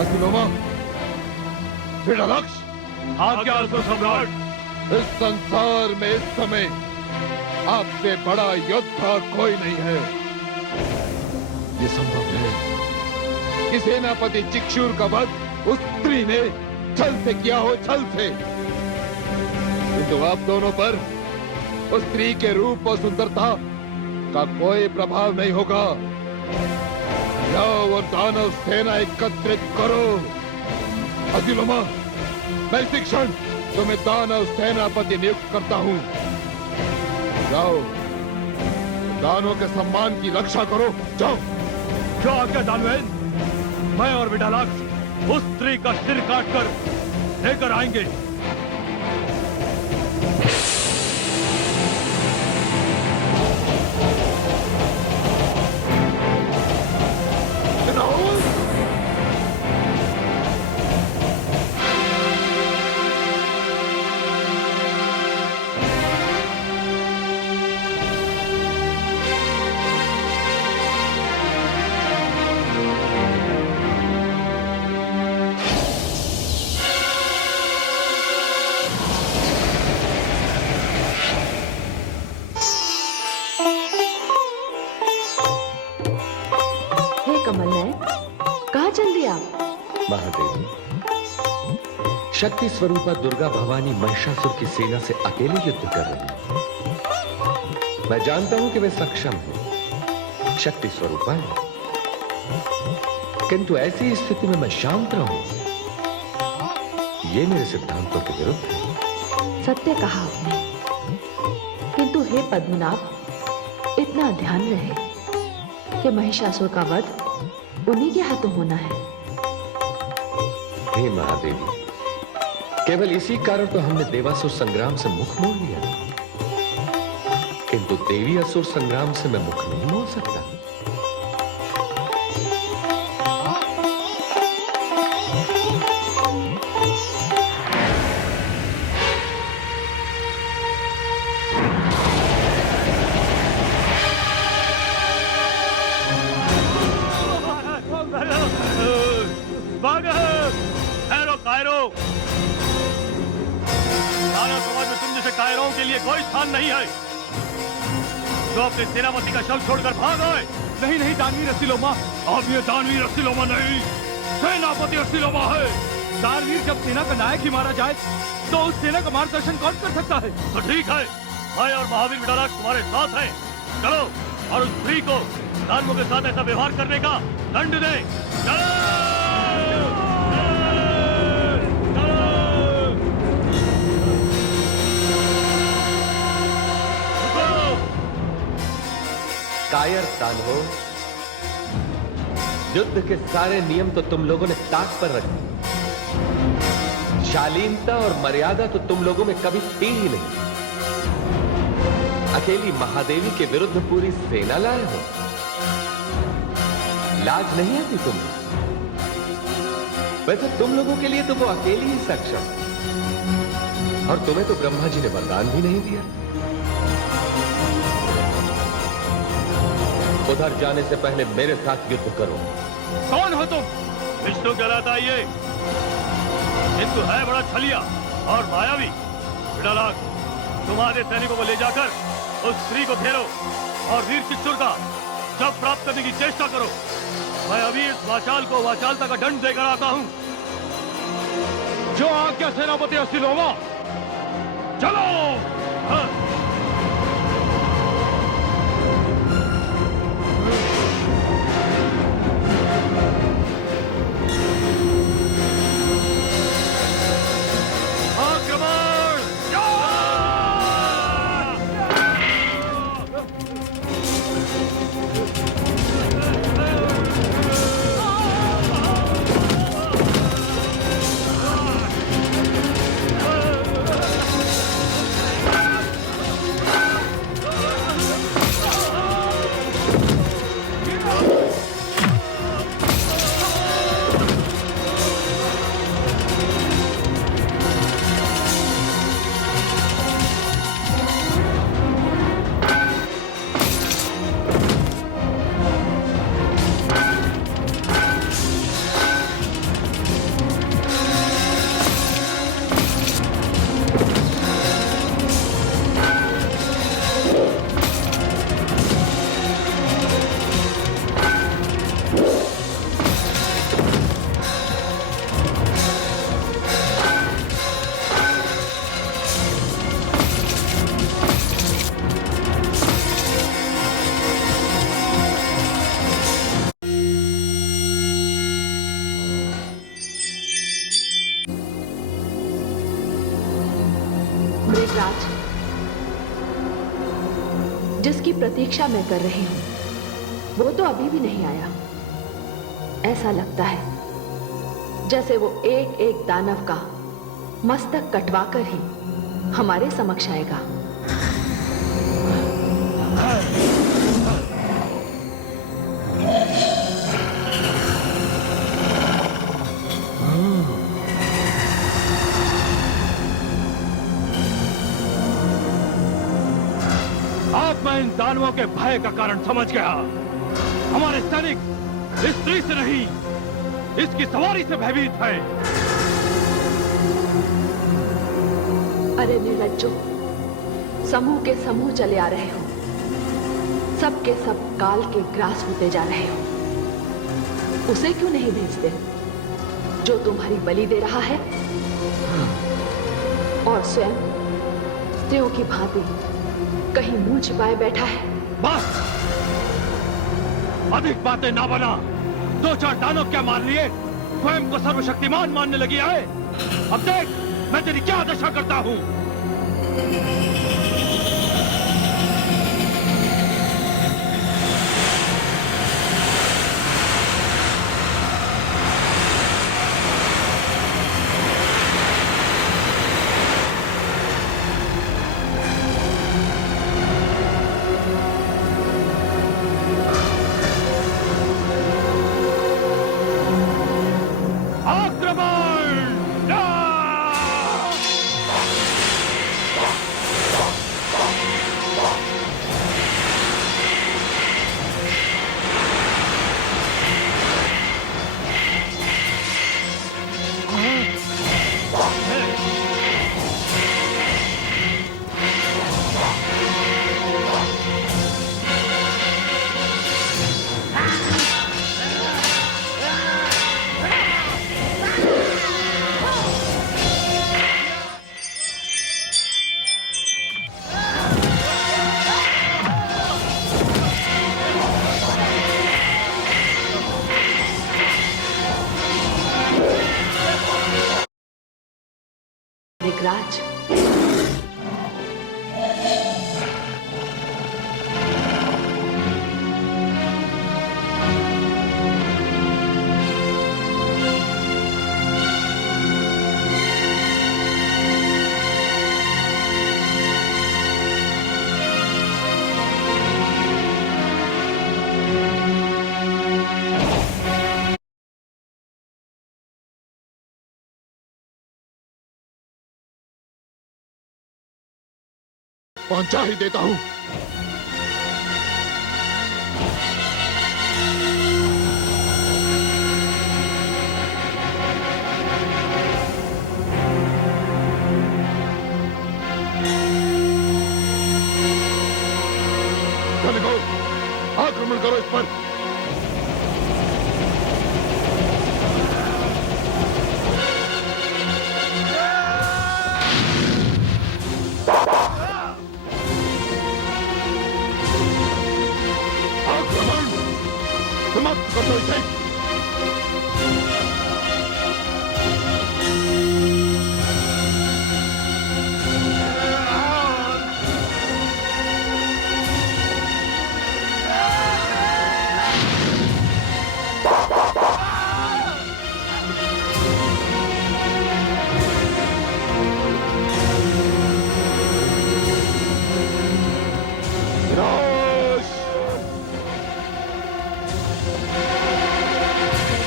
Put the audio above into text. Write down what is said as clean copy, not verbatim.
असिलोमा, बेटा लक्ष्य, आज्ञा असुर सम्राट। इस संसार में इस समय आपसे बड़ा योद्धा कोई नहीं है। ये संभव है कि सेनापति चिक्षुर का वध उस स्त्री ने छल से किया हो, छल से। किंतु आप दोनों पर उस स्त्री के रूप और सुंदरता का कोई प्रभाव नहीं होगा। जाओ और दानव सेना एकत्रित करो। असिलोमा, मैं इसी क्षण तुम्हें दानव सेनापति नियुक्त करता हूं। जाओ, दानवों के सम्मान की रक्षा करो। जाओ। जो आज्ञा दानवेन, मैं और विडालाक्ष उस स्त्री का सिर काटकर लेकर आएंगे। महादेवी, शक्ति स्वरूपा दुर्गा भवानी महिषासुर की सेना से अकेले युद्ध कर रही है। मैं जानता हूं कि वे सक्षम हैं, शक्ति स्वरूपा है, किंतु ऐसी स्थिति में मैं शांत रहूं, ये मेरे सिद्धांतों के विरुद्ध है। सत्य कहा आपने, किंतु हे पद्मनाभ, इतना ध्यान रहे कि महिषासुर का वध उन्हीं के हाथों होना है। हे महादेवी, केवल इसी कारण तो हमने देवासुर संग्राम से मुख मोड़ लिया, किंतु देवी असुर संग्राम से मैं मुख नहीं मोड़ सकता। के लिए कोई स्थान नहीं है जो अपने सेनापति का शव छोड़कर भाग आए। नहीं नहीं, दानवीर असिलोमा। अब ये दानवीर असिलोमा नहीं, सेनापति असिलोमा है। दानवीर जब सेना का नायक ही मारा जाए तो उस सेना का मार्गदर्शन कौन कर सकता है? तो ठीक है, मैं और महावीर विडालाक्ष तुम्हारे साथ हैं। चलो और उस स्त्री को दानवों के साथ ऐसा व्यवहार करने का दंड दे। चलो। कायर दानवों, युद्ध के सारे नियम तो तुम लोगों ने ताक पर रखे, शालीनता और मर्यादा तो तुम लोगों में कभी थी ही नहीं। अकेली महादेवी के विरुद्ध पूरी सेना लाए हो, लाज नहीं आती तुम्हें? वैसे तुम लोगों के लिए तो वो अकेली ही सक्षम, और तुम्हें तो ब्रह्मा जी ने वरदान भी नहीं दिया। उधर जाने से पहले मेरे साथ युद्ध करो। कौन हो तुम? विष्णु कहलाता ये, किंतु है बड़ा छलिया और मायावी। विडालाक्ष, तुम आधे सैनिकों को ले जाकर उस स्त्री को घेरो और वीर चिक्षुर का शव प्राप्त करने की चेष्टा करो। मैं अभी इस वाचाल को वाचालता का दंड देकर आता हूं। जो आज्ञा सेनापति असिलोमा। चलो। हाँ। निकराज, जिसकी प्रतीक्षा मैं कर रही हूं, वो तो अभी भी नहीं आया। ऐसा लगता है जैसे वो एक एक दानव का मस्तक कटवाकर ही हमारे समक्ष आएगा। अब मैं इन दानवों के भय का कारण समझ गया। हमारे सैनिक इस स्त्री से नहीं, इसकी सवारी से भयभीत है। अरे निर्लज्जो, समूह के समूह चले आ रहे हो, सबके सब काल के ग्रास होते जा रहे हो। उसे क्यों नहीं भेजते जो तुम्हारी बलि दे रहा है और स्वयं स्त्रियों की भांति कहीं मुंह छिपाए बैठा है? बस, अधिक बातें ना बना। 2-4 दानव क्या मार लिए, स्वयं को सर्वशक्तिमान मानने लगी है। अब देख मैं तेरी क्या दशा करता हूं। निकराज, पहुंचा ही देता हूं। सैनिकों, आक्रमण करो इस पर। समाप्त कर दो इसे।